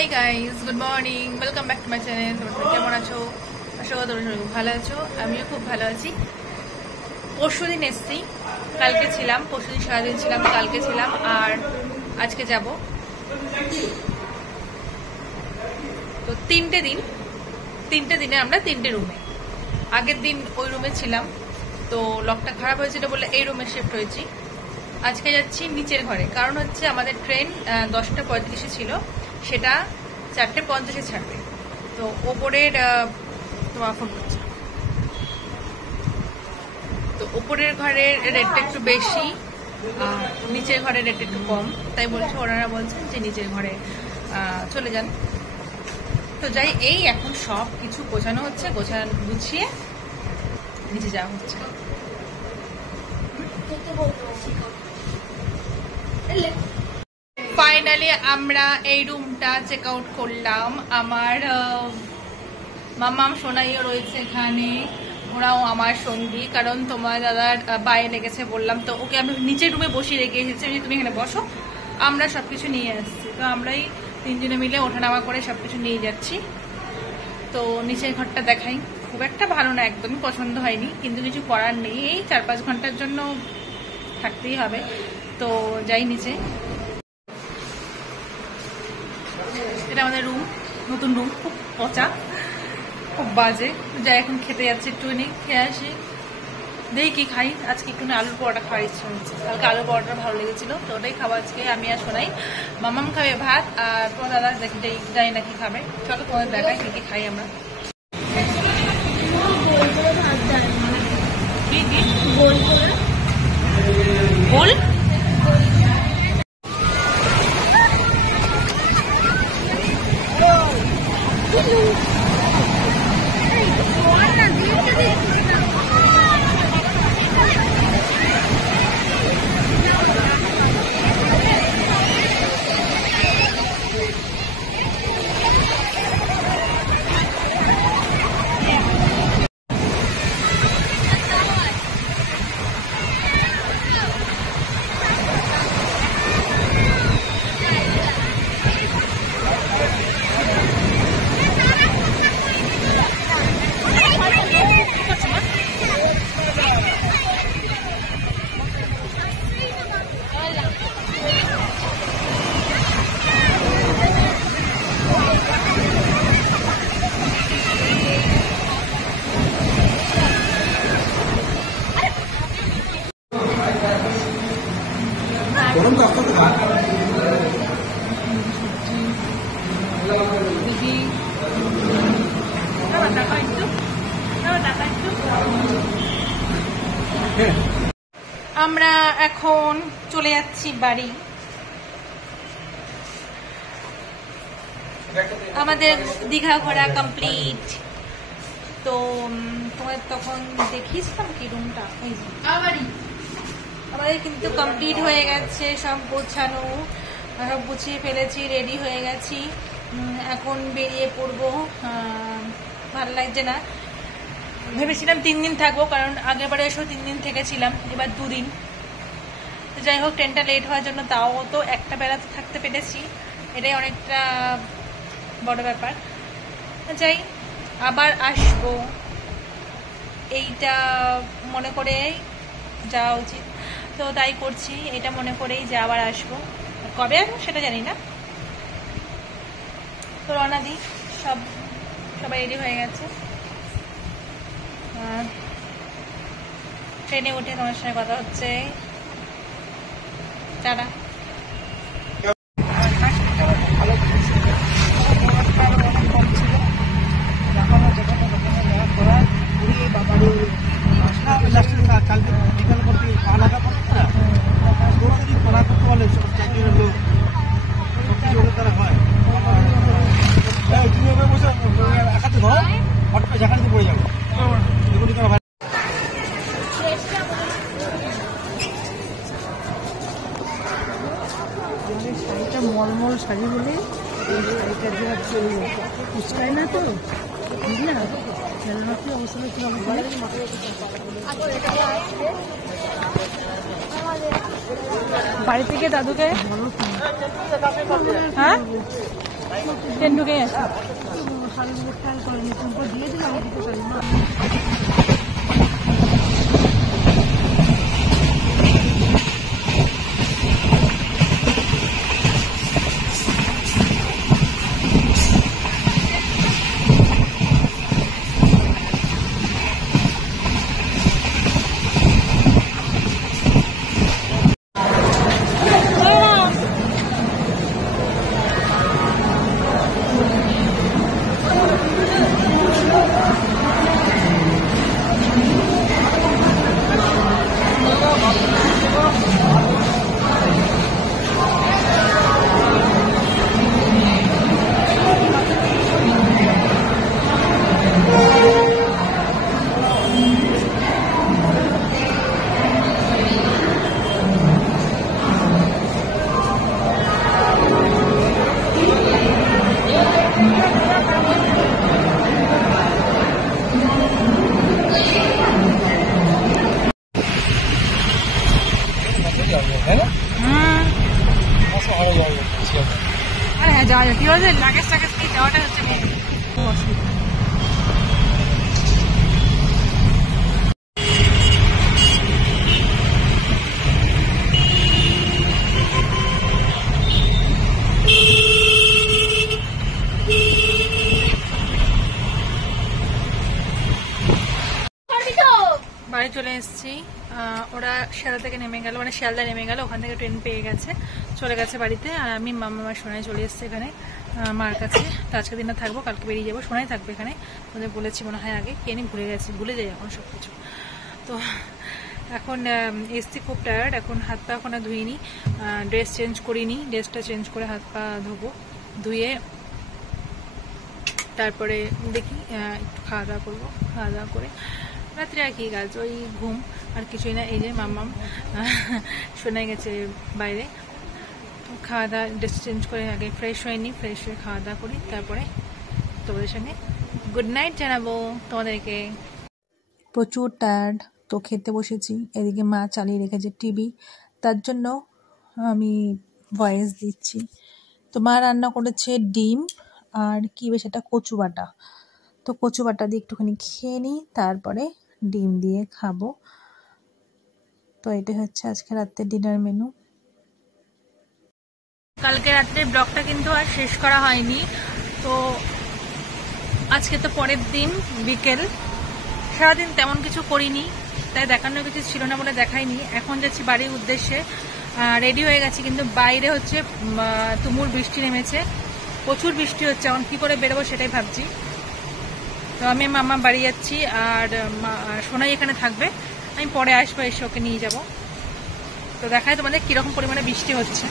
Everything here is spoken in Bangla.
Hi guys, good morning, welcome back to my channel. তোমরা কেমন আছো? আশা করি তোমরা সবাই ভালো আছো। আমিও খুব ভালো আছি। পরশুদিন এসছি, কালকে ছিলাম, পরশুদিন সারাদিন ছিলাম, কালকে ছিলাম আর আজকে যাব। তো তিনটে দিনে আমরা তিনটে রুমে। আগের দিন ওই রুমে ছিলাম, তো লকটা খারাপ হয়েছিল বলে এই রুমে শিফট হয়েছি। আজকে যাচ্ছি নিচের ঘরে, কারণ হচ্ছে আমাদের ট্রেন 10:35 ছিল, সেটা 4:50 ছাড়বে। তো ওপরের তোমার ফোন করছে, তো ওপরের ঘরের রেটটা একটু বেশি, নিচের ঘরের রেট একটু কম, তাই বলছে ওনারা বলছেন যে নিচের ঘরে চলে যান। তো যাই, এই এখন সব কিছু গোছানো হচ্ছে, গুছিয়ে নিচে যাওয়া হচ্ছে। ফাইনালি আমরা এই রুমটা চেক আউট করলাম। আমার মামাম সোনাইও রয়েছে এখানে, ওরাও আমার সঙ্গী, কারণ তোমার দাদার পায়ে লেগেছে বললাম, তো ওকে আমি নিচের রুমে বসিয়ে রেখে এসেছি যে তুমি এখানে বসো, আমরা সবকিছু নিয়ে আসছি। তো আমরাই তিনজনে মিলে ওঠানামা করে সবকিছু নিয়ে যাচ্ছি। তো নিচের ঘরটা দেখাই, খুব একটা ভালো না, একদমই পছন্দ হয়নি, কিন্তু কিছু করার নেই, এই 4-5 ঘন্টার জন্য থাকতেই হবে। তো যাই নিচে, এটা আমাদের রুম, নতুন রুম, খুব পচা, খুব বাজে। যাই এখন খেতে যাচ্ছি, একটুখানি খেয়ে আসি, দেখি কি খাই। আজকে একটু আলুর পরোটা খাওয়ার ইচ্ছে হচ্ছে, কালকে আলুর পরোটা ভালো লেগেছিল, তো ওটাই খাবো আজকে। আমি আর শোনাই, মামাম খাবে ভাত, আর তোমার দাদা জানি না কি খাবে। চলো তোমাদের দেখাই কি কি খাই আমরা। গোল আমরা এখন চলে যাচ্ছি বাড়ি। আমাদের দীঘা ঘোরা কমপ্লিট। তো তোমাদের তখন দেখিয়েছিলাম কি রুমটা, আমাদের কিন্তু কমপ্লিট হয়ে গেছে, সব গোছানো, সব গুছিয়ে ফেলেছি, রেডি হয়ে গেছি। এখন বেরিয়ে পড়বো। ভালো লাগছে না, ভেবেছিলাম 3 দিন থাকবো, কারণ আগেরবারে এসেও 3 দিন থেকেছিলাম, এবার 2 দিন। যাই হোক, ট্রেনটা লেট হওয়ার জন্য তাও তো একটা বেলা থাকতে পেরেছি, এটাই অনেকটা বড় ব্যাপার। যাই, আবার আসবো, এইটা মনে করে যাওয়া উচিত, তো তাই করছি, এটা মনে করেই যে আবার আসবো। কবে আসবো সেটা জানি না। তো রওনা দিই, সবাই রেডি হয়ে গেছে। ট্রেনে উঠে তোমার সঙ্গে কথা হচ্ছে। টাটা। শাড়িটা মলমল শাড়ি বলে এই শাড়িটা দেওয়া চলবে, ফুচকায় না তো, বুঝলে না খেলনা কি অবস্থা, কি অবস্থা। বাড়ি থেকে দাদুকে, হ্যাঁ ট্রেন ঢুকে গেছে দিয়ে দিলাম যাওয়া যায় কি বলছে লাগেজ টাগেজ নিয়ে যাওয়াটা হচ্ছে অসুবিধা। বাড়ি চলে এসেছি, ওরা শিয়ালদা থেকে নেমে গেল, মানে শিয়ালদা নেমে গেল, ওখান থেকে ট্রেন পেয়ে গেছে, চলে গেছে বাড়িতে। আর আমি মামা সোনায় চলে এসেছি এখানে মার কাছে। তো আজকে দিনটা থাকবো, কালকে বেরিয়ে যাবো। সোনাই থাকবে এখানে, ওদের বলেছি মনে হয় আগে, কে ভুলে গেছি, ভুলে যাই এখন সব কিছু। তো এখন এসছি, খুব টায়ার্ড। এখন হাত পা এখন আর ধুইনি, ড্রেস চেঞ্জ করিনি, ড্রেসটা চেঞ্জ করে হাত পা ধোবো, ধুয়ে তারপরে দেখি একটু খাওয়া দাওয়া করবো। খাওয়া দাওয়া করে রাত্রে আর কি কাজ, ওই ঘুম আর কিছুই না। এই যে মাম্মাম শোনা গেছে বাইরে, খাওয়া দাওয়া ড্রেস চেঞ্জ করে আগে ফ্রেশ হয়নি, ফ্রেশ হয়ে খাওয়া দাওয়া করি, তারপরে তোমাদের সঙ্গে গুড নাইট জানাবো তোমাদেরকে। প্রচুর টায়ার্ড, তো খেতে বসেছি। এদিকে মা চালিয়ে রেখেছে টিভি, তার জন্য আমি ভয়েস দিচ্ছি। তো মা রান্না করেছে ডিম আর কি বেশ একটা কচু বাটা। তো কচু বাটা দিয়ে একটুখানি খেয়ে নিই, তারপরে ডিম দিয়ে খাবো। তো এটা হচ্ছে আজকে রাত্রের ডিনার মেনু। কালকে রাত্রের ব্লগটা কিন্তু আর শেষ করা হয়নি। তো আজকে তো পরের দিন বিকেল, সারাদিন তেমন কিছু করিনি, তাই দেখানোর কিছু ছিল না বলে দেখাইনি। এখন যাচ্ছি বাড়ির উদ্দেশ্যে, রেডি হয়ে গেছি, কিন্তু বাইরে হচ্ছে তুমুল বৃষ্টি নেমেছে, প্রচুর বৃষ্টি হচ্ছে। এখন কী করে বেরোবো সেটাই ভাবছি। তো আমি মামা বাড়ি যাচ্ছি, আর সোনাই এখানে থাকবে, আমি পরে আসবো, এসে ওকে নিয়ে যাবো। তো দেখায় তোমাদের কীরকম পরিমাণে বৃষ্টি হচ্ছে।